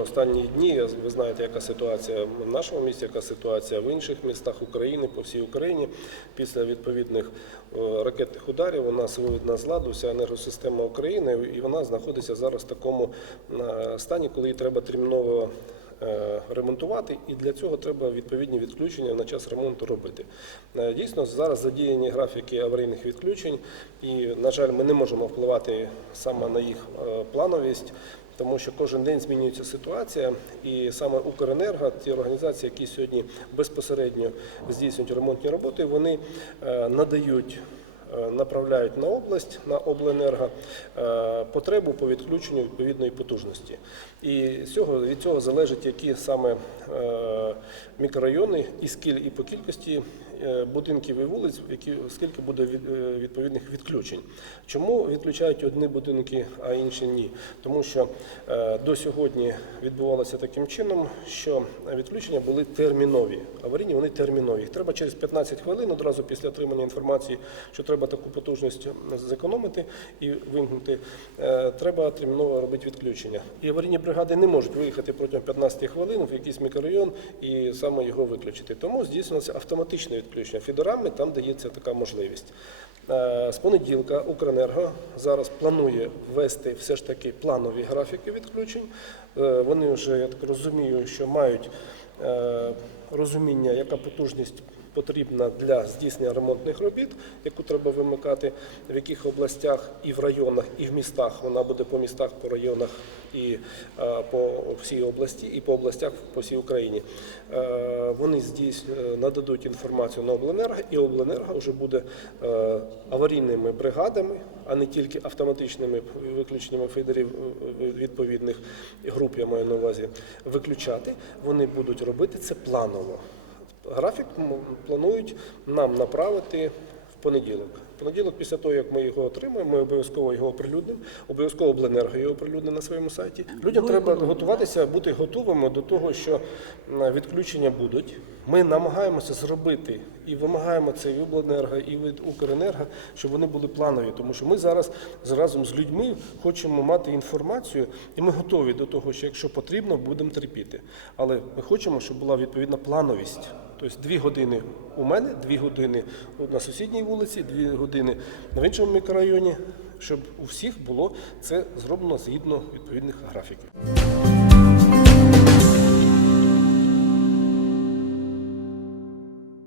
останні дні ви знаєте, яка ситуація в нашому місті, яка ситуація в інших містах України, по всій Україні. Після відповідних е, ракетних ударів у нас виведена з ладу вся енергосистема України, і вона знаходиться зараз в такому е, стані, коли її треба терміново е, ремонтувати, і для цього треба відповідні відключення на час ремонту робити. Дійсно, зараз задіяні графіки аварійних відключень, і, на жаль, ми не можемо впливати саме на їх плановість. Тому що кожен день змінюється ситуація, і саме Укренерго, ті організації, які сьогодні безпосередньо здійснюють ремонтні роботи, вони е, надають направляють на область, на обленерго е, потребу по відключенню відповідної потужності. І від цього залежить, які саме е, мікрорайони і скіль, і по кількості е, будинків і вулиць, які, скільки буде від, е, відповідних відключень. Чому відключають одні будинки, а інші ні? Тому що е, до сьогодні відбувалося таким чином, що відключення були термінові. Аварійні вони термінові. Їх треба через 15 хвилин одразу після отримання інформації, що треба таку потужність зекономити і вимкнути. е, Треба терміново робити відключення. І аварійні бригади не можуть виїхати протягом 15 хвилин в якийсь мікрорайон і саме його виключити. Тому здійснюється автоматичне відключення. Фідерами там дається така можливість. Е, З понеділка Укренерго зараз планує ввести все ж таки планові графіки відключень. Е, Вони вже, я так розумію, що мають розуміння, яка потужність потрібна для здійснення ремонтних робіт, яку треба вимикати, в яких областях і в районах, і в містах. Вона буде по містах, по районах і е, по всій області, і по областях по всій Україні. Е, Вони здійс... е, нададуть інформацію на обленерго, і обленерго вже буде аварійними бригадами, а не тільки автоматичними виключеннями фейдерів відповідних груп, я маю на увазі, виключати. Вони будуть робити це планово. Графік планують нам направити в понеділок. В понеділок, після того, як ми його отримаємо, ми обов'язково його оприлюднимо, обов'язково Обленерго його оприлюднить на своєму сайті. Людям треба готуватися, бути готовими до того, що відключення будуть. Ми намагаємося зробити і вимагаємо це і Обленерго, і від Укренерго, щоб вони були планові, тому що ми зараз разом з людьми хочемо мати інформацію, і ми готові до того, що якщо потрібно, будемо терпіти. Але ми хочемо, щоб була відповідна плановість. Тобто дві години у мене, дві години на сусідній вулиці, дві години в іншому мікрорайоні, щоб у всіх було це зроблено згідно відповідних графіків.